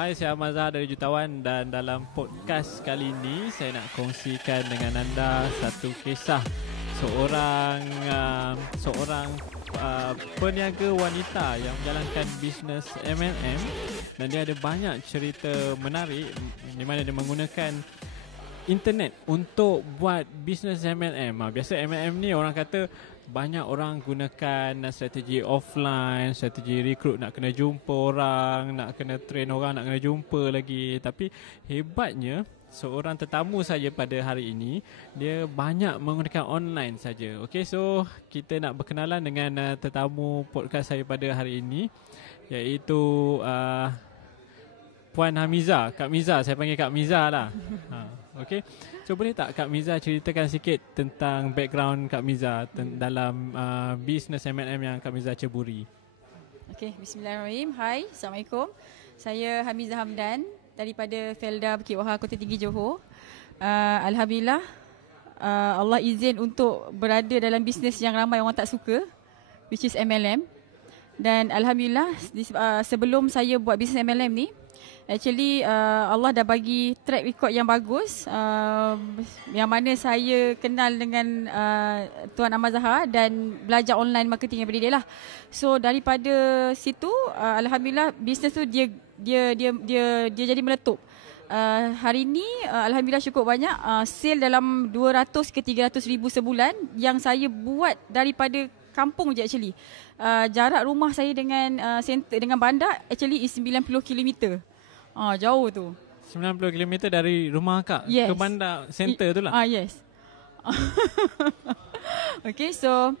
Hai, saya Ahmad Zahar dari Jutawan dan dalam podcast kali ini saya nak kongsikan dengan anda satu kisah seorang peniaga wanita yang menjalankan bisnes MLM dan dia ada banyak cerita menarik di mana dia menggunakan internet untuk buat bisnes MLM. Biasa MLM ni orang kata banyak orang gunakan strategi offline, strategi recruit, nak kena jumpa orang, nak kena train orang, nak kena jumpa lagi. Tapi hebatnya seorang tetamu saja pada hari ini dia banyak menggunakan online saja. Okey, so kita nak berkenalan dengan tetamu podcast saya pada hari ini, iaitu Puan Hamiza, Kak Miza. Saya panggil Kak Miza lah. Okey. So boleh tak Kak Miza ceritakan sikit tentang background Kak Miza dalam bisnes MLM yang Kak Miza ceburi? Okey, bismillahirrahmanirrahim. Hai, Assalamualaikum. Saya Hamiza Hamdan daripada Felda Bukit Wahar, Kota Tinggi, Johor. Alhamdulillah, Allah izin untuk berada dalam bisnes yang ramai orang tak suka, which is MLM. Dan Alhamdulillah, sebelum saya buat bisnes MLM ni, actually Allah dah bagi track record yang bagus, yang mana saya kenal dengan Tuan Ahmad Zahar dan belajar online marketing daripada dia lah. So daripada situ Alhamdulillah bisnes tu dia jadi meletup. Hari ni Alhamdulillah cukup banyak, sale dalam 200 ke 300 ribu sebulan yang saya buat daripada kampung je actually. Jarak rumah saya dengan center, dengan bandar actually is 90 km. Jauh tu. 90 km dari rumah Kak ke bandar center tu lah. Yes. Okay, so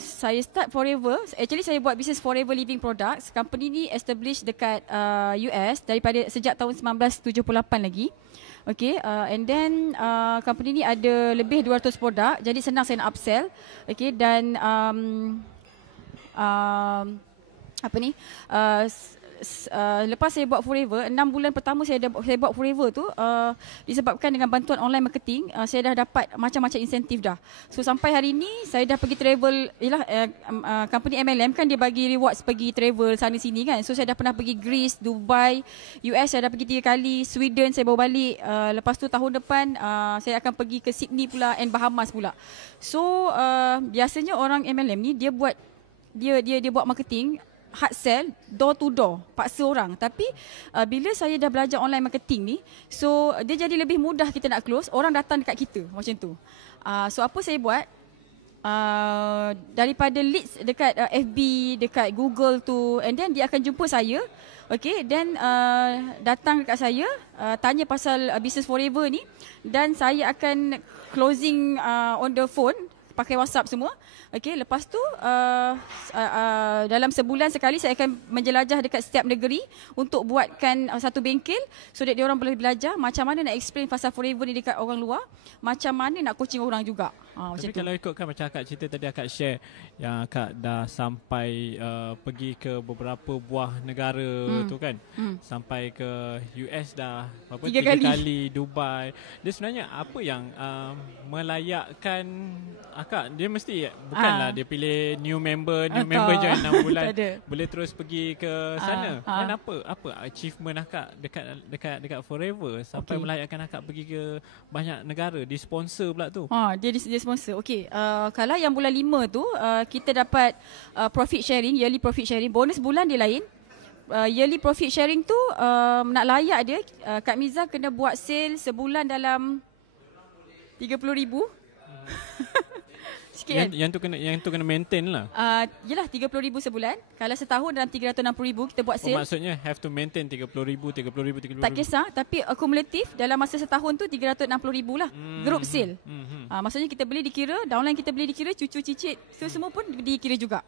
saya start Forever. Actually saya buat bisnes Forever Living Products. Company ni established dekat US daripada sejak tahun 1978 lagi. Okay, and then company ni ada lebih 200 produk. Jadi senang saya nak upsell. Okay, dan lepas saya buat Forever, 6 bulan pertama saya buat Forever tu, disebabkan dengan bantuan online marketing, saya dah dapat macam-macam insentif dah. So sampai hari ni saya dah pergi travel, company MLM kan dia bagi rewards pergi travel sana sini kan. So saya dah pernah pergi Greece, Dubai, US saya dah pergi 3 kali, Sweden saya bawa balik. Lepas tu tahun depan saya akan pergi ke Sydney pula and Bahamas pula. So biasanya orang MLM ni dia buat marketing hard sell, door to door, paksa orang. Tapi bila saya dah belajar online marketing ni, so dia jadi lebih mudah kita nak close, orang datang dekat kita macam tu. So apa saya buat, daripada leads dekat FB, dekat Google tu, and then dia akan jumpa saya. Okay, then datang dekat saya, tanya pasal Business Forever ni, dan saya akan closing on the phone, pakai WhatsApp semua. Okey, lepas tu dalam sebulan sekali saya akan menjelajah dekat setiap negeri untuk buatkan satu bengkel so that dia orang boleh belajar macam mana nak explain pasal Forever ni dekat orang luar, macam mana nak coaching orang juga. Tapi kalau ikutkan macam akak cerita tadi, akak share yang akak dah sampai pergi ke beberapa buah negara tu kan. Sampai ke US dah berapa, 3 kali, Dubai. Dia sebenarnya apa yang melayakkan akak? Dia mesti bukanlah dia pilih new member join 6 bulan boleh terus pergi ke sana. Dan apa achievement akak dekat Forever sampai melayakkan akak pergi ke banyak negara, di sponsor pula tu. Dia sponsor. Okey, kalau yang bulan 5 tu kita dapat profit sharing, yearly profit sharing. Bonus bulan dia lain. Yearly profit sharing tu nak layak dia, Kak Miza kena buat sale sebulan dalam 30,000. Sikit kan? Yang tu kena maintain lah. Yelah 30,000 sebulan. Kalau setahun dalam 360,000 kita buat sale. Maksudnya have to maintain 30,000. Tak kisah, tapi akumulatif dalam masa setahun tu 360,000 lah. Group sale. Maksudnya kita beli dikira, downline kita beli dikira, cucu cicit, so semua pun dikira juga.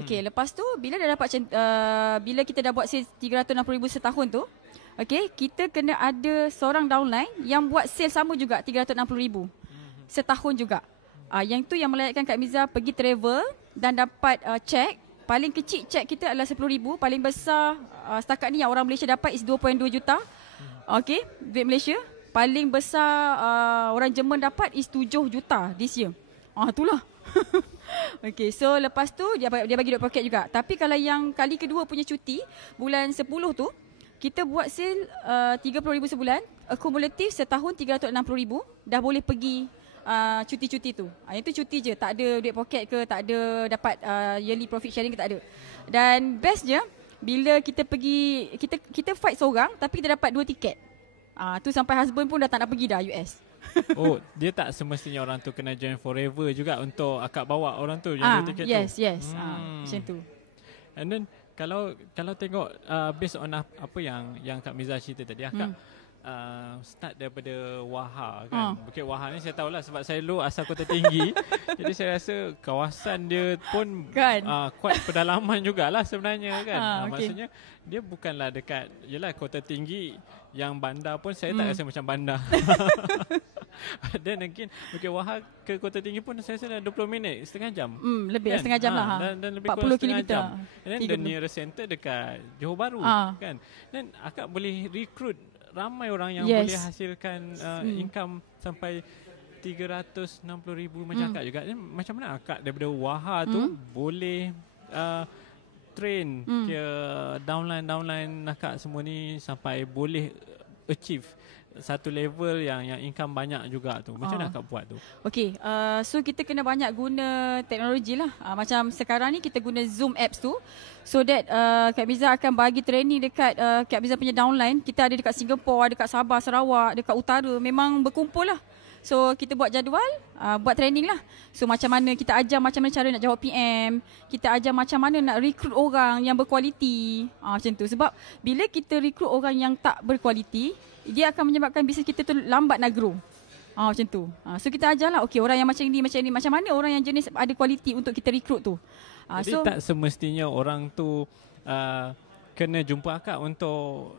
Okey, lepas tu bila dah dapat bila kita dah buat sale 360,000 setahun tu, okey, kita kena ada seorang downline yang buat sale sama juga 360,000 setahun juga. Yang tu yang melayakkan Kak Miza pergi travel dan dapat cek. Paling kecil cek kita adalah 10,000. Paling besar setakat ni yang orang Malaysia dapat is 2.2 juta. Okay, duit Malaysia. Paling besar orang Jerman dapat is 7 juta this year. Itulah. Okay, so lepas tu dia bagi duit poket juga. Tapi kalau yang kali kedua punya cuti, bulan 10 tu, kita buat sale RM30,000 sebulan, akumulatif setahun RM360,000, dah boleh pergi cuti-cuti tu. Itu cuti je, tak ada duit poket ke, tak ada dapat yearly profit sharing ke, tak ada. Dan bestnya bila kita pergi, kita fight seorang tapi kita dapat 2 tiket. Tu sampai husband pun dah tak nak pergi dah US. Oh, dia tak semestinya orang tu kena join forever juga untuk akak bawa orang tu yang 2 tiket yes, tu. Yes, macam tu. And then kalau tengok based on apa yang Kak Miza cerita tadi, akak start daripada Wahha kan. Bukit Wahha ni saya tahulah sebab saya dulu asal Kota Tinggi. Jadi saya rasa kawasan dia pun kan? Kuat pedalaman jugalah sebenarnya kan. Okay. Maksudnya dia bukanlah dekat, yelah Kota Tinggi yang bandar pun saya tak rasa macam bandar. Dan again Bukit Wahha ke Kota Tinggi pun saya rasa dah 20 minit, setengah jam. Lebih kan? setengah jam lah. Dan lebih 40 kurang setengah kilometer. jam. And then the nearest center dekat Johor Bahru kan. Dan akak boleh recruit ramai orang yang boleh hasilkan income sampai 360,000 macam akak juga. Dan macam mana akak daripada Wahha tu boleh train ke downline akak semua ni sampai boleh achieve satu level yang income banyak juga tu. Macam mana akak buat tu? Okay, so kita kena banyak guna teknologi lah. Macam sekarang ni kita guna Zoom apps tu. So that Kak Miza akan bagi training dekat Kak Miza punya downline. Kita ada dekat Singapore, dekat Sabah, Sarawak, dekat utara. Memang berkumpul lah. So kita buat jadual, buat training lah. So macam mana kita ajar macam mana cara nak jawab PM. Kita ajar macam mana nak recruit orang yang berkualiti. Macam tu. Sebab bila kita recruit orang yang tak berkualiti, dia akan menyebabkan bisnes kita tu lambat nak grow. Macam tu. So kita ajarlah, okay, orang yang macam ni, macam mana orang yang jenis ada kualiti untuk kita recruit tu. Jadi tak semestinya orang tu kena jumpa akak untuk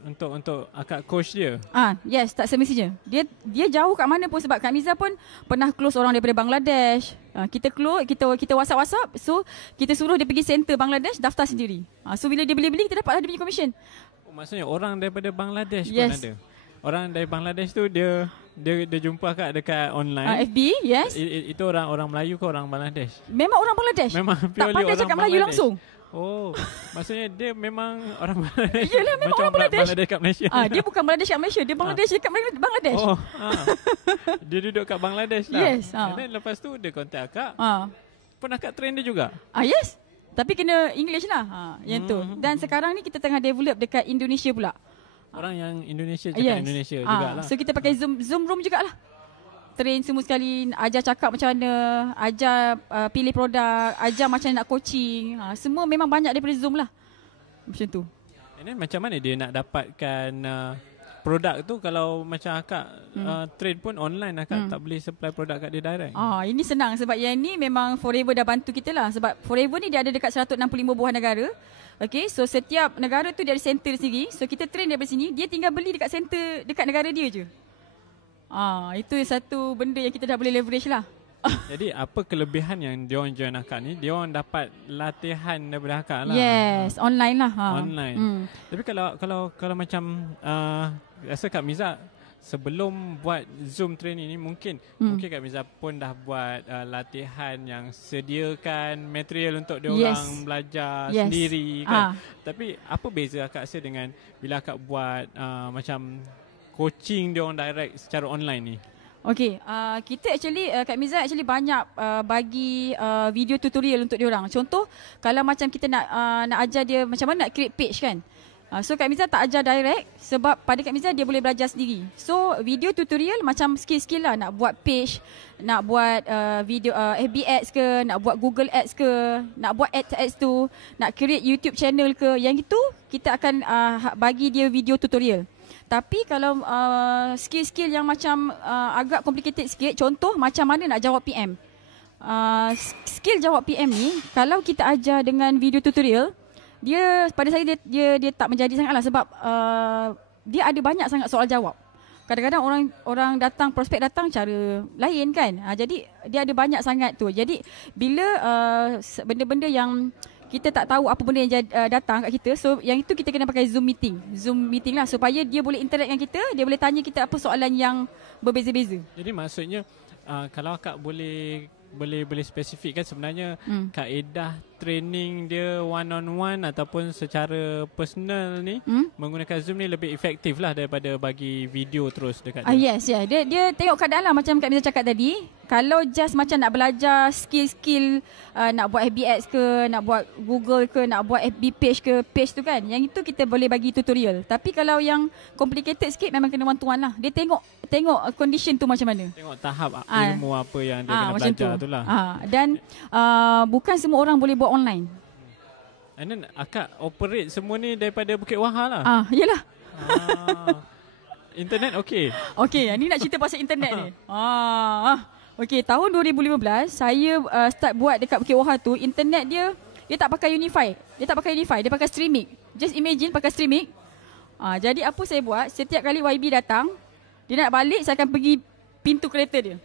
akak coach dia. Yes, tak semestinya. Dia jauh kat mana pun, sebab Kak Miza pun pernah close orang daripada Bangladesh. Kita close, kita WhatsApp. So kita suruh dia pergi center Bangladesh, daftar sendiri. So bila dia beli kita dapatlah dia punya commission. Maksudnya orang daripada Bangladesh pun ada. Orang dari Bangladesh tu dia jumpa akak dekat online. FB, yes. Itu orang Melayu ke orang Bangladesh? Memang orang Bangladesh. Memang tak pandai cakap Melayu langsung. Oh, maksudnya dia memang orang Bangladesh. Yelah, memang macam orang Bangladesh. kat Malaysia. Dia bukan Bangladesh kat Malaysia, dia Bangladesh dekat Bangladesh. Oh, dia duduk kat Bangladesh lah. Yes. Dan lepas tu dia kontak akak. Pun akak train dia juga. Yes. Tapi kena English lah. Yang tu. Dan sekarang ni kita tengah develop dekat Indonesia pula. Orang yang Indonesia cakap Indonesia jugalah. So kita pakai Zoom room jugalah. Train semua sekali, ajar cakap macam mana, ajar pilih produk, ajar macam mana nak coaching. Semua memang banyak daripada Zoom lah. Macam tu. And then macam mana dia nak dapatkan produk tu kalau macam akak trade pun online, akak tak boleh supply produk kat dia direct? Ini senang sebab yang ni memang Forever dah bantu kita lah. Sebab Forever ni dia ada dekat 165 buah negara. Okay, so setiap negara tu dia ada center sendiri. So kita train daripada sini, dia tinggal beli dekat center dekat negara dia je. Itu satu benda yang kita dah boleh leverage lah. Jadi apa kelebihan yang diorang join akak ni? Diorang dapat latihan daripada akak lah. Yes, online lah. Online. Tapi kalau macam rasa Kak Miza sebelum buat Zoom training ni mungkin Kak Miza pun dah buat latihan yang sediakan material untuk diorang belajar sendiri kan. Tapi apa beza akak rasa dengan bila akak buat macam coaching diorang direct secara online ni? Okay, kita actually Kak Miza actually banyak bagi video tutorial untuk diorang. Contoh kalau macam kita nak ajar dia macam mana nak create page kan. So Kak Miza tak ajar direct sebab pada Kak Miza dia boleh belajar sendiri. So video tutorial macam skill-skill lah, nak buat page, nak buat video FB ads ke, nak buat Google ads ke, nak buat ads tu, nak create YouTube channel ke, yang itu kita akan bagi dia video tutorial. Tapi kalau skill-skill yang macam agak complicated sikit, contoh macam mana nak jawab PM. Skill jawab PM ni kalau kita ajar dengan video tutorial, dia pada saya dia tak menjadi sangatlah sebab dia ada banyak sangat soal jawab. Kadang-kadang orang datang, prospek datang cara lain kan. Jadi dia ada banyak sangat tu. Jadi bila benda-benda yang kita tak tahu apa benda yang datang kat kita, so yang itu kita kena pakai Zoom meeting lah supaya dia boleh interact dengan kita, dia boleh tanya kita apa soalan yang berbeza-beza. Jadi maksudnya kalau akak boleh spesifikkan sebenarnya kaedah training dia one on one ataupun secara personal ni menggunakan Zoom ni lebih efektif lah daripada bagi video terus dekat dia. Yes, yeah. Dia tengok keadaan lah macam Kak Miza cakap tadi. Kalau just macam nak belajar skill-skill, nak buat FB Ads ke, nak buat Google ke, nak buat FB page ke, page tu kan, yang itu kita boleh bagi tutorial. Tapi kalau yang complicated sikit memang kena one to one lah. Dia tengok condition tu macam mana. Tengok tahap ilmu apa yang dia kena belajar tu lah. Dan bukan semua orang boleh buat online. And then akak operate semua ni daripada Bukit Wahar lah. Yelah. Internet okey. Okey, ni nak cerita pasal internet ni. Okey, tahun 2015 saya start buat dekat Bukit Wahar tu. Internet dia tak pakai Unify. Dia pakai Streamic. Just imagine pakai Streamic. Jadi apa saya buat, setiap kali YB datang, dia nak balik, saya akan pergi pintu kereta dia.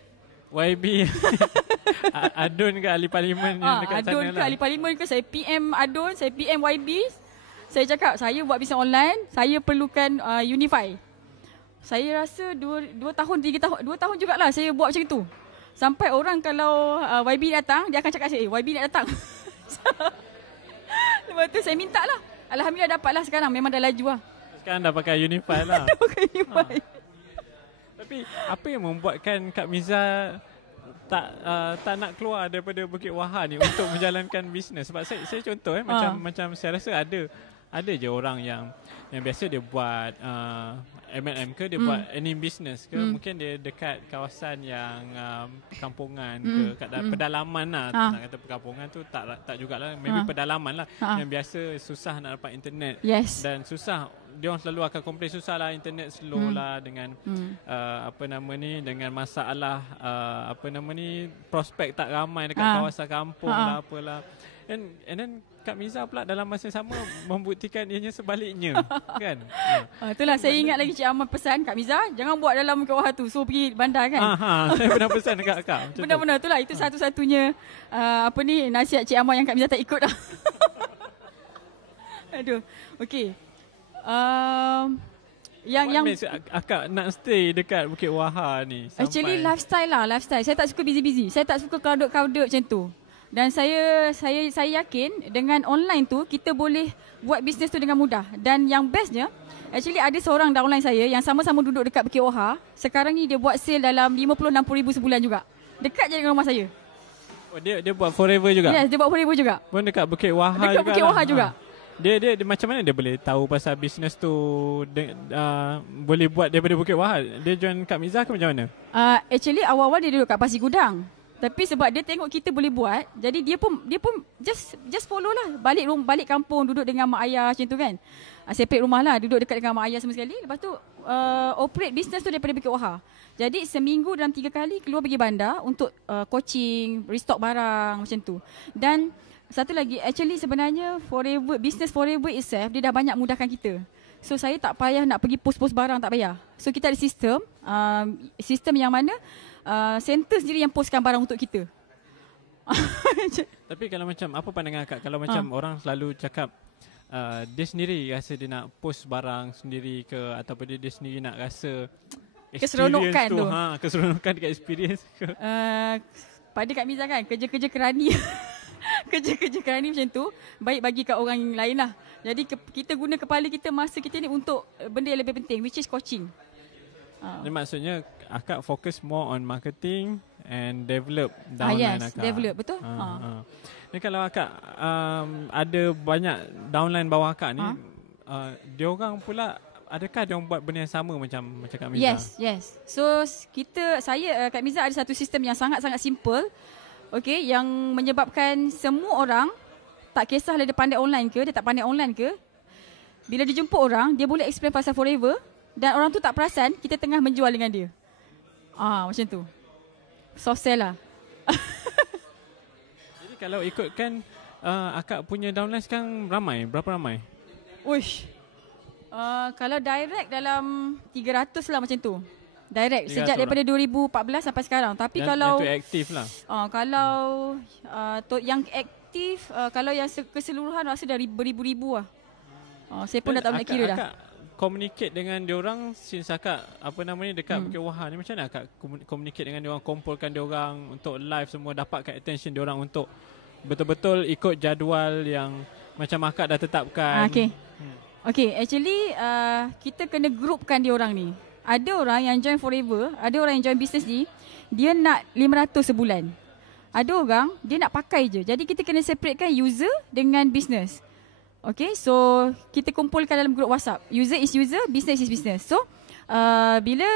YB Adun ke ahli parlimen yang dekat Adun sana ke lah. ahli parlimen ke, saya PM Adun, saya PM YB. Saya cakap saya buat bisnes online, saya perlukan Unify. Saya rasa 2 tahun 3 tahun 2 tahun jugalah saya buat macam tu. Sampai orang kalau YB datang, dia akan cakap saya, YB nak datang. Lepas tu saya minta lah. Alhamdulillah dapatlah sekarang, memang dah laju lah. Sekarang dah pakai Unify lah. Dah pakai Unify. Tapi apa yang membuatkan Kak Miza tak nak keluar daripada Bukit Wahar ni untuk menjalankan bisnes? Sebab saya contoh macam saya rasa ada je orang yang biasa dia buat MLM ke, dia buat any business ke, mungkin dia dekat kawasan yang perkampungan ke, kat pedalaman lah. Nak kata perkampungan tu tak jugalah, maybe pedalaman lah yang biasa susah nak dapat internet. Yes. Dan susah, dia orang selalu akan komplain susah lah, internet slow lah dengan dengan masalah prospek tak ramai dekat kawasan kampung lah apalah. And then Kak Miza pula dalam masa yang sama membuktikan ianya sebaliknya. Kan? Itulah saya ingat lagi Cik Ahmad pesan Kak Miza, jangan buat dalam Bukit Wahar tu, suruh pergi bandar kan. Saya pernah pesan dekat Kak. Benar-benar itulah, itu satu-satunya nasihat Cik Ahmad yang Kak Miza tak ikut dah. Aduh. Okey. Yang akak nak stay dekat Bukit Wahar ni sampai... Actually lifestyle. Saya tak suka busy-busy. Saya tak suka crowded macam tu. Dan saya yakin dengan online tu kita boleh buat bisnes tu dengan mudah. Dan yang bestnya, actually ada seorang downline saya yang sama-sama duduk dekat Bukit Wahar. Sekarang ni dia buat sale dalam 50-60 ribu sebulan juga. Dekat je dengan rumah saya. Oh, dia buat forever juga? Yes, dia buat forever juga. Pun dekat Bukit Wahar juga. Dekat Bukit Wahar juga. Dia macam mana dia boleh tahu pasal bisnes tu boleh buat daripada Bukit Wahar? Dia join Kak Miza ke macam mana? Actually awal-awal dia duduk kat Pasir Gudang. Tapi sebab dia tengok kita boleh buat, jadi dia pun just follow lah. Balik kampung, duduk dengan mak ayah macam tu kan. Separate rumah lah, duduk dekat dengan mak ayah sama sekali. Lepas tu operate bisnes tu daripada Bukit Wahar. Jadi seminggu dalam 3 kali keluar pergi bandar untuk coaching, restock barang macam tu. Dan satu lagi, actually sebenarnya business forever itself, dia dah banyak mudahkan kita. So saya tak payah nak pergi post-post barang, tak payah. So kita ada sistem yang mana center sendiri yang postkan barang untuk kita. Tapi kalau macam, apa pandangan Kak kalau macam orang selalu cakap dia sendiri rasa dia nak post barang sendiri ke, ataupun dia sendiri nak rasa keseronokan tu. Keseronokan dekat experience ke? Pada Kak Miza kan, kerja-kerja kerani. Kerja-kerja kerani macam tu baik bagi kat orang lain lah. Jadi kita guna kepala kita, masa kita ni untuk benda yang lebih penting, which is coaching. Jadi maksudnya akak fokus more on marketing and develop downline akak. Develop, betul. Ni kalau akak ada banyak downline bawah akak ni, dia orang pula, adakah dia orang buat benda yang sama macam Kak Miza? Yes. So Kak Miza ada satu sistem yang sangat-sangat simple. Okay, yang menyebabkan semua orang, tak kisahlah dia pandai online ke, dia tak pandai online ke, bila dia jumpa orang, dia boleh explain pasal forever dan orang tu tak perasan kita tengah menjual dengan dia. Macam tu. Soft sell lah. Jadi kalau ikutkan akak punya downline sekarang ramai, berapa ramai? Uish. Kalau direct dalam 300 lah macam tu. Direct sejak daripada 2014 sampai sekarang. Tapi kalau yang tu aktif lah. Kalau yang aktif, kalau yang keseluruhan rasa dah beribu-ribu lah. Saya pun dah tak boleh kira dah. Akak communicate dengan diorang since akak dekat Bukit Wahar ni, macam mana akak communicate dengan diorang, kumpulkan diorang untuk live semua, dapatkan attention diorang untuk betul-betul ikut jadual yang macam akak dah tetapkan. Okay, actually kita kena groupkan dia orang ni. Ada orang yang join forever, ada orang yang join business ni, dia nak 500 sebulan. Ada orang, dia nak pakai je. Jadi kita kena separatekan user dengan business. Okay, so kita kumpulkan dalam group WhatsApp. User is user, business is business. So, bila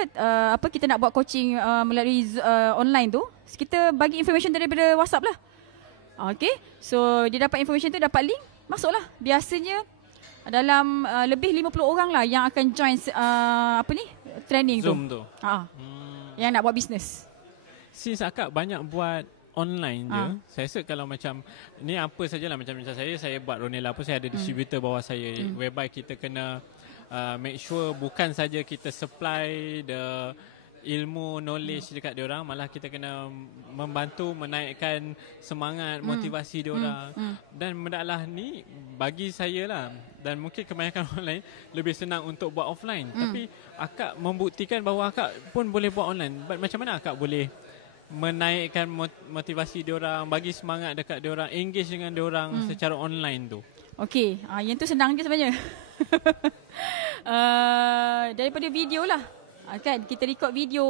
kita nak buat coaching melalui online tu, kita bagi information daripada WhatsApp lah. Okay, so dia dapat information tu, dapat link, masuklah. Biasanya dalam lebih 50 orang lah yang akan join training Zoom tu. Yang nak buat business. Since akak banyak buat online je, saya rasa kalau macam ni apa sajalah, macam saya buat Ronella pun saya ada distributor bawah saya, whereby kita kena make sure bukan saja kita supply the ilmu, knowledge dekat diorang, malah kita kena membantu menaikkan semangat, motivasi diorang. Dan benda ni bagi saya lah, dan mungkin kebanyakan orang lain lebih senang untuk buat offline. Tapi akak membuktikan bahawa akak pun boleh buat online. But macam mana akak boleh menaikkan motivasi diorang, bagi semangat dekat diorang, engage dengan diorang secara online tu? Okey, yang tu senang je sebenarnya. Daripada video lah. Kan kita record video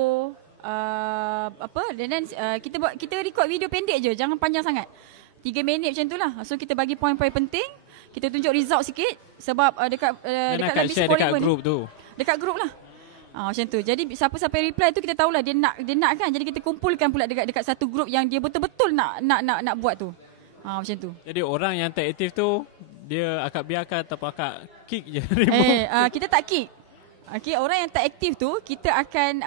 dan kita record video pendek je, jangan panjang sangat. 3 minit macam tu lah. So kita bagi poin-poin penting, kita tunjuk result sikit sebab dekat share dekat group tu. Dekat group lah. Macam tu. Jadi siapa-siapa reply tu kita tahulah dia nak kan. Jadi kita kumpulkan pula dekat satu group yang dia betul-betul nak buat tu. Macam tu. Jadi orang yang tak aktif tu dia akak biarkan ataupun akak kick je? Kita tak kick. Okay, orang yang tak aktif tu kita akan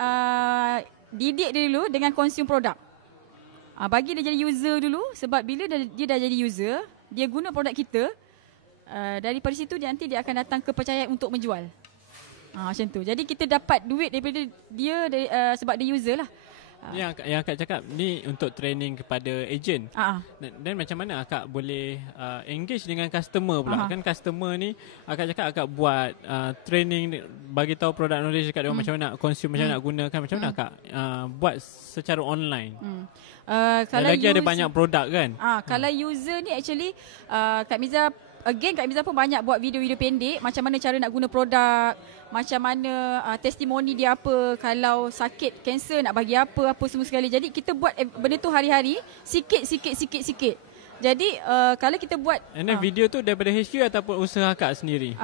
didik dia dulu dengan consume produk. Bagi dia jadi user dulu, sebab bila dia dah jadi user, dia guna produk kita, daripada situ nanti dia akan datang kepercayaan untuk menjual. Macam tu. Jadi kita dapat duit daripada dia sebab dia user lah. Yang akak cakap ni untuk training kepada agent. Dan macam mana akak boleh engage dengan customer pula? Kan customer ni akak cakap akak buat training, bagi tahu produk knowledge dekat dia macam mana nak consume, macam mana nak gunakan, macam mana akak buat secara online? Kalau lagi ada banyak produk kan? Kalau user ni actually Kak Miza pun banyak buat video-video pendek macam mana cara nak guna produk, macam mana testimoni dia apa, kalau sakit kanser nak bagi apa semua sekali. Jadi kita buat benda tu hari-hari, sikit. Jadi kalau kita buat video tu daripada HQ ataupun usaha akak sendiri?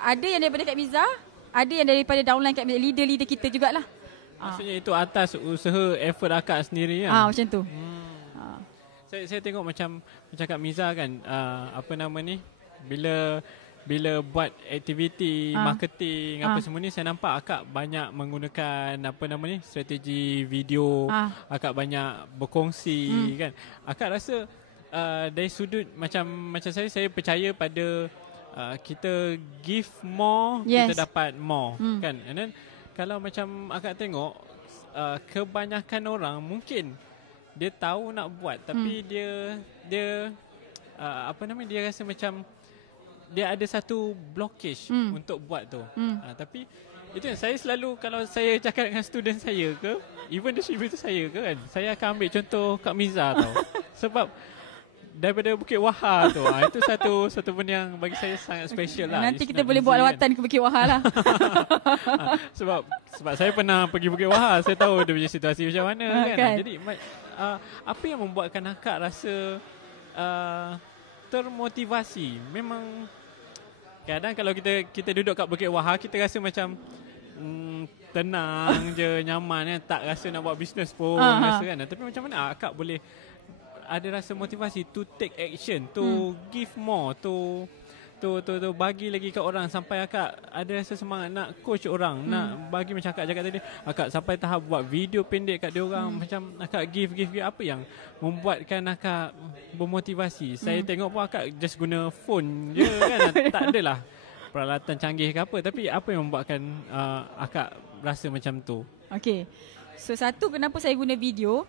Ada yang daripada Kak Miza, ada yang daripada downline Kak Miza, leader kita jugalah. Maksudnya itu atas usaha effort akak sendiri kan? Macam tu. Saya tengok macam Kak Miza kan, bila buat aktiviti marketing apa semua ni, saya nampak akak banyak menggunakan strategi video, akak banyak berkongsi kan. Akak rasa dari sudut macam saya percaya pada kita give more, kita dapat more kan. And then kalau macam akak tengok kebanyakan orang mungkin dia tahu nak buat, tapi dia dia rasa macam dia ada satu blockage untuk buat tu. Tapi itu yang saya selalu, kalau saya cakap dengan student saya ke, even distributor saya ke kan, saya akan ambil contoh Kak Miza tau. Sebab daripada Bukit Wahar tu, itu satu benda yang bagi saya sangat special lah. Nanti kita boleh buat lawatan ke Bukit Wahar lah. Sebab saya pernah pergi Bukit Wahar, saya tahu dia punya situasi macam mana kan. Jadi apa yang membuatkan akak rasa termotivasi? Memang kadang kalau kita duduk kat Bukit Wahar, kita rasa macam tenang je, nyaman kan, tak rasa nak buat bisnes pun rasa kan. Tapi macam mana akak boleh ada rasa motivasi to take action, to give more, to bagi lagi kat orang, sampai akak ada rasa semangat nak coach orang, nak bagi macam akak cakap tadi, akak sampai tahap buat video pendek kat dia orang, macam akak give. Apa yang membuatkan akak bermotivasi? Saya tengok pun akak just guna phone je kan, tak adalah peralatan canggih ke apa, tapi apa yang membuatkan akak rasa macam tu? Okay, so satu, kenapa saya guna video,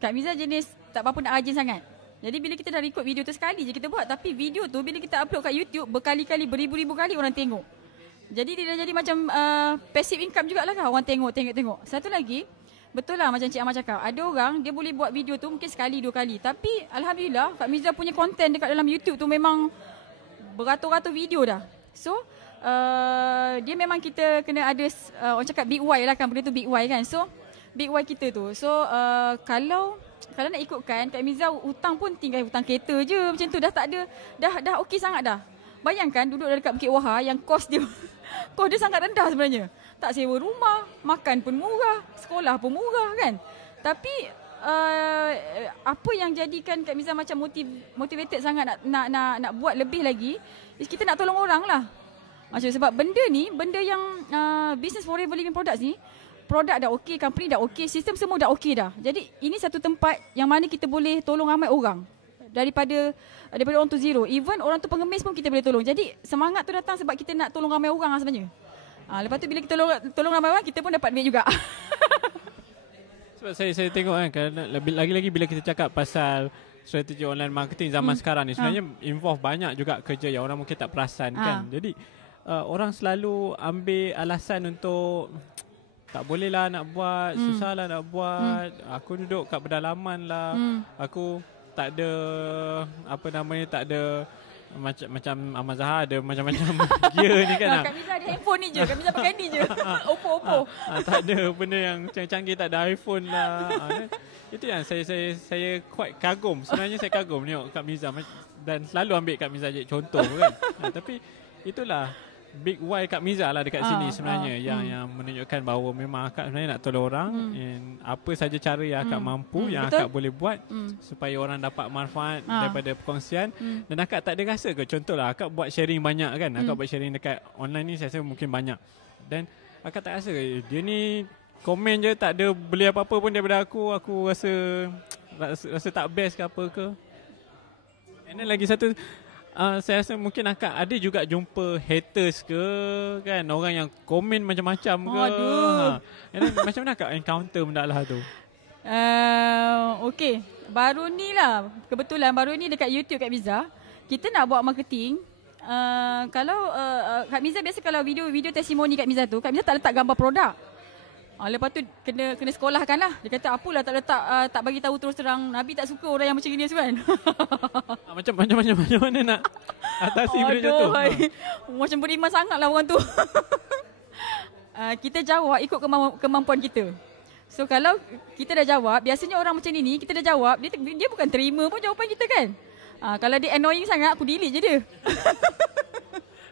Kak Miza jenis tak apa-apa nak rajin sangat. Jadi bila kita dah record video tu sekali je kita buat, tapi video tu bila kita upload kat YouTube berkali-kali, beribu-ribu kali orang tengok. Jadi dia dah jadi macam passive income jugalah kan, orang tengok. Satu lagi, betul lah macam Cik Amal cakap. Ada orang dia boleh buat video tu mungkin sekali 2 kali. Tapi Alhamdulillah Kak Miza punya konten dekat dalam YouTube tu memang beratus-ratus video dah. So dia memang kita kena ada orang cakap big Y lah kan. Benda tu big Y kan. So big Y kita tu. So kalau nak ikutkan Kak Miza hutang pun tinggal hutang kereta je. Macam tu dah tak ada. Dah okey sangat dah. Bayangkan duduk dekat Bukit Wahar yang kos dia sangat rendah sebenarnya. Tak sewa rumah, makan pun murah, sekolah pun murah kan. Tapi apa yang jadikan Kak Miza macam motivated sangat nak buat lebih lagi, kita nak tolong orang lah. Macam sebab benda yang business forever living products ni, produk dah okey, company dah okey, sistem semua dah okey dah. Jadi ini satu tempat yang mana kita boleh tolong ramai orang. Daripada orang tu zero. Even orang tu pengemis pun kita boleh tolong. Jadi semangat tu datang sebab kita nak tolong ramai orang lah sebenarnya. Lepas tu bila kita tolong ramai orang, kita pun dapat duit juga. Sebab saya tengok kan, lagi-lagi bila kita cakap pasal strategi online marketing zaman sekarang ni, sebenarnya involve banyak juga kerja yang orang mungkin tak perasan kan. Jadi orang selalu ambil alasan untuk tak boleh lah nak buat, susah lah nak buat, aku duduk kat pedalaman lah, aku tak ada tak ada macam Ahmad Zahar ada macam-macam gear ni kan. Kak Miza ada handphone ni je. Kak Miza pakai ni je. Oppo. Tak ada benda yang canggih-canggih, tak ada iPhone lah. Itu yang saya quite kagum. Sebenarnya saya kagum tengok Kak Miza dan selalu ambil Kak Miza jadi contoh kan. Tapi itulah big Y Kak Miza lah dekat sini sebenarnya yang menunjukkan bahawa memang akak sebenarnya nak tolong orang, and apa saja cara yang akak mampu yang akak boleh buat supaya orang dapat manfaat daripada perkongsian. Dan akak tak ada rasa ke, contohlah akak buat sharing banyak kan, akak buat sharing dekat online ni saya rasa mungkin banyak, dan akak tak rasa dia ni komen je tak ada beli apa-apa pun daripada aku rasa tak best ke apa ke. And then lagi satu, saya rasa mungkin akak ada juga jumpa haters ke kan, orang yang komen macam-macam ke. Macam mana akak encounter benda lah tu? Okay, kebetulan baru ni dekat YouTube Kak Miza, kita nak buat marketing. Kalau Kak Miza biasa kalau video testimoni Kak Miza tu, Kak Miza tak letak gambar produk. Lepas tu kena sekolahkan lah. Dia kata apalah tak letak, tak bagi tahu terus terang. Nabi tak suka orang yang macam ni kan. Macam mana nak atasi benda tu? Macam beriman sangat lah orang tu. Kita jawab ikut kemampuan kita. So kalau kita dah jawab, biasanya orang macam ni kita dah jawab, dia bukan terima pun jawapan kita kan. Kalau dia annoying sangat, aku delete je dia.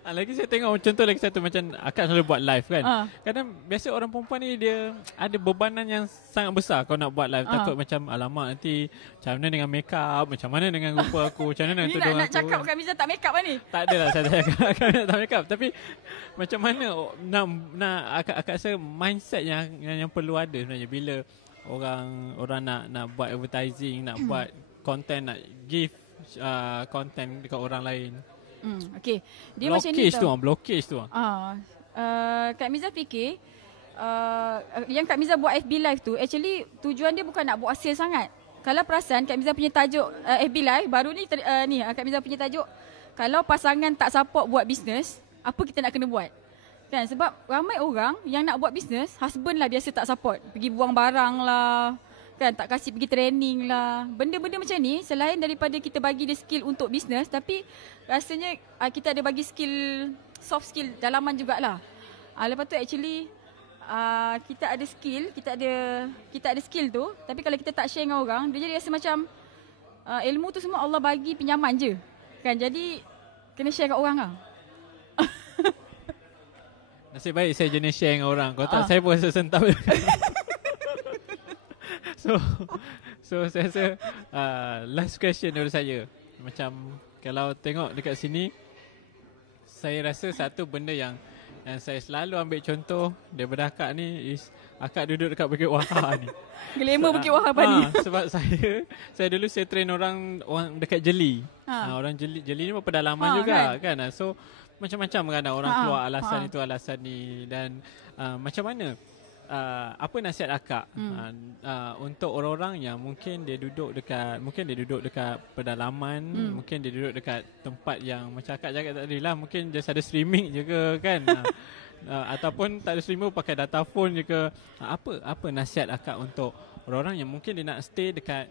Lagi saya tengok contoh lagi satu, macam akak selalu buat live kan. Kadang biasa orang perempuan ni dia ada bebanan yang sangat besar kalau nak buat live. Takut macam alamak nanti macam mana dengan make up, macam mana dengan rupa aku, macam mana dengan tudung aku. Ni nak cakap Kak Miza tak make up lah ni? Tak adalah saya tak cakap tak make up. Tapi macam mana nak akak rasa mindset yang perlu ada sebenarnya bila orang nak buat advertising, nak buat content, nak give content dekat orang lain. Okay. Dia blockage tu. Kak Miza fikir yang Kak Miza buat FB Live tu, actually tujuan dia bukan nak buat sale sangat. Kalau perasan Kak Miza punya tajuk FB Live baru ni Kak Miza punya tajuk, kalau pasangan tak support buat bisnes, apa kita nak kena buat? Kan, sebab ramai orang yang nak buat bisnes, husband lah biasa tak support, pergi buang barang lah kan, tak kasih pergi training lah. Benda-benda macam ni, selain daripada kita bagi dia skill untuk bisnes, tapi rasanya kita ada bagi skill, soft skill dalaman jugalah. Lepas tu actually kita ada skill, kita ada skill tu, tapi kalau kita tak share dengan orang, dia jadi rasa macam ilmu tu semua Allah bagi pinjaman je kan. Jadi kena share kat orang lah. Nasib baik saya jenis share dengan orang. Kalau tak saya pun rasa sentap. So saya rasa last question daripada saya. Macam kalau tengok dekat sini, saya rasa satu benda yang saya selalu ambil contoh daripada akak ni is akak duduk dekat Bukit Wahar ni. Glamour Bukit Wahar ni. Sebab saya dulu saya train orang dekat Jeli. Orang Jeli ni pedalaman juga kan. So macam-macam kan orang keluar alasan itu alasan ni. Dan macam mana apa nasihat akak untuk orang-orang yang mungkin dia duduk dekat pedalaman, mungkin dia duduk dekat tempat yang macam akak cakap tadi lah, mungkin just ada streaming je ke kan. Ataupun tak ada streamer pakai data phone je ke. Apa nasihat akak untuk orang-orang yang mungkin dia nak stay dekat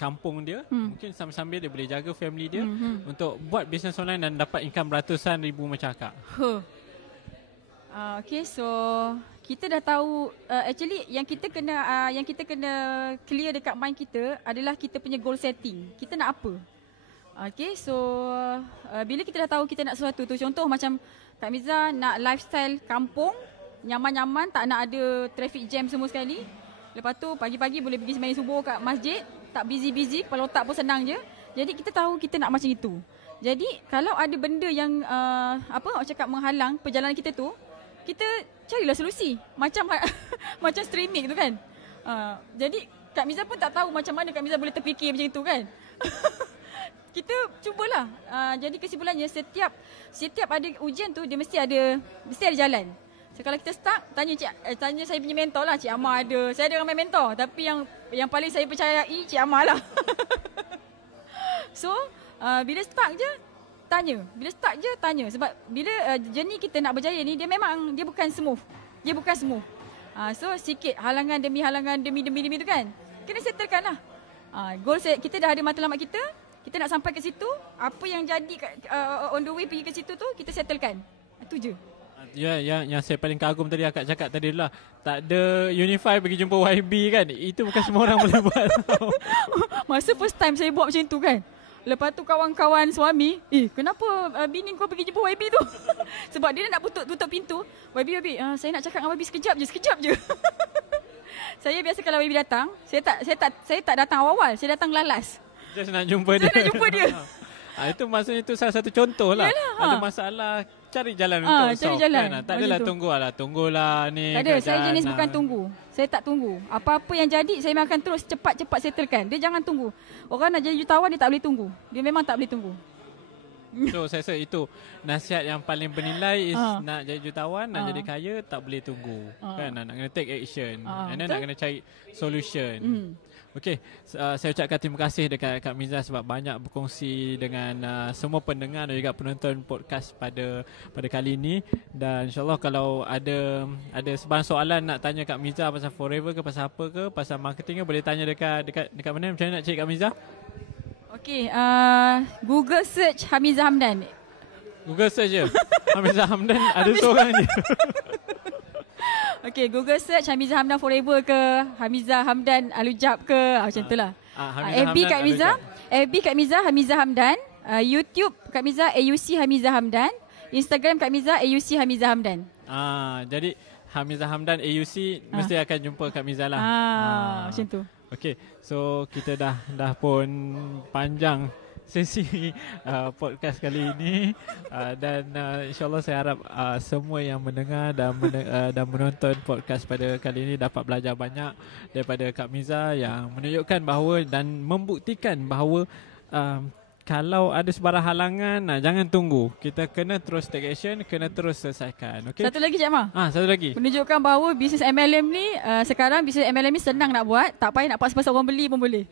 kampung dia, mungkin sambil-sambil dia boleh jaga family dia untuk buat bisnes online dan dapat income ratusan ribu macam akak. Okay, so kita dah tahu actually yang kita kena clear dekat mind kita adalah kita punya goal setting. Kita nak apa? Okay, so bila kita dah tahu kita nak sesuatu tu, contoh macam Kak Miza nak lifestyle kampung, nyaman-nyaman, tak nak ada traffic jam semua sekali. Lepas tu pagi-pagi boleh pergi sembahyang subuh kat masjid, tak busy-busy, kepala otak pun senang je. Jadi kita tahu kita nak macam itu. Jadi kalau ada benda yang orang cakap menghalang perjalanan kita tu, kita carilah solusi. Macam macam streaming tu kan. Jadi Kak Miza pun tak tahu macam mana Kak Miza boleh terfikir macam itu kan. Kita cubalah. Jadi kesimpulannya setiap ada ujian tu dia mesti ada jalan. So, kalau kita stuck, tanya saya punya mentor lah, Cik Amar ada. Saya ada ramai mentor, tapi yang paling saya percayai Cik Amar lah. So, bila stuck je, tanya. Bila stuck je, tanya. Sebab bila journey kita nak berjaya ni, dia bukan smooth. So, sikit halangan demi tu kan. Kena settlekan lah. Goal kita dah ada matlamat kita nak sampai ke situ, apa yang jadi on the way pergi ke situ tu, kita settlekan. Itu je. Ya, yang saya paling kagum tadi akak cakap tadi lah, tak ada Unify pergi jumpa YB kan. Itu bukan semua orang boleh buat tau. Masa first time saya buat macam tu kan. Lepas tu kawan-kawan suami, kenapa bini kau pergi jumpa YB tu? Sebab dia nak tutup pintu. YB, saya nak cakap dengan YB sekejap je. Saya biasa kalau YB datang, saya tak datang awal-awal, saya datang lalas. Just nak jumpa dia. Itu maksudnya itu salah satu contoh lah. Ada masalah, cari jalan untuk solve kan. Tak adalah tunggulah ni. Tak ada, saya jenis bukan tunggu. Saya tak tunggu. Apa-apa yang jadi, saya akan terus cepat-cepat settlekan. Dia jangan tunggu. Orang nak jadi jutawan, dia tak boleh tunggu. Dia memang tak boleh tunggu. So saya rasa itu nasihat yang paling bernilai is nak jadi jutawan, nak jadi kaya, tak boleh tunggu. Kan, nak kena take action. And then nak kena cari solution. Okey, saya ucapkan terima kasih dekat Kak Miza sebab banyak berkongsi dengan semua pendengar dan juga penonton podcast pada kali ini. Dan insyaAllah kalau ada sebarang soalan nak tanya Kak Miza pasal Forever ke, pasal apa ke, pasal marketing ke, boleh tanya dekat mana. Macam mana nak cari Kak Miza? Okey, Google search Hamiza Hamdan. Google search je. Hamiza Hamdan ada seorang je. Okey, Google search Hamiza Hamdan Forever ke, Hamiza Hamdan Alujab ke, macam itulah. FB Kak Miza, FB Kak Miza Hamiza Hamdan, YouTube Kak Miza AUC Hamiza Hamdan, Instagram Kak Miza AUC Hamiza Hamdan. Jadi Hamiza Hamdan AUC mesti akan jumpa Kak Miza lah. Macam tu. Okey, so kita dah pun panjang sesi podcast kali ini dan insyaAllah saya harap semua yang mendengar dan menonton podcast pada kali ini dapat belajar banyak daripada Kak Miza yang menunjukkan bahawa dan membuktikan bahawa kalau ada sebarang halangan, jangan tunggu. Kita kena terus take action, kena terus selesaikan. Okay? Satu lagi Cik Amar. Satu lagi. Menunjukkan bahawa bisnes MLM ni sekarang bisnes MLM ni senang nak buat, tak payah nak paksa orang beli pun boleh.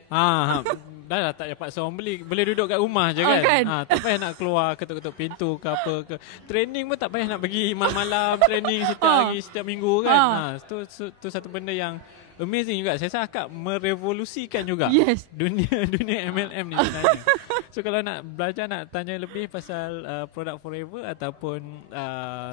Dah tak payah paksa orang beli, boleh duduk kat rumah je kan. Tak payah nak keluar ketuk-ketuk pintu ke apa ke. Training pun tak payah nak pergi malam-malam training setiap minggu kan. Tu satu benda yang amazing juga. Saya rasa akak merevolusikan juga dunia MLM ni sebenarnya. So kalau nak belajar, nak tanya lebih pasal produk Forever ataupun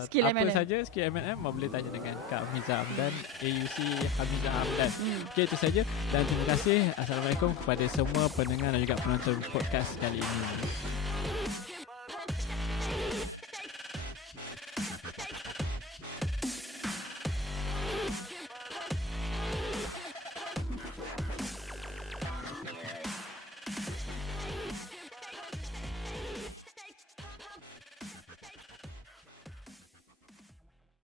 skill apa MLM saja skill MLM, boleh tanya dengan Kak Hamiza Hamdan, AUC Hamiza Hamdan. Okay, itu saja dan terima kasih. Assalamualaikum kepada semua pendengar dan juga penonton podcast kali ini.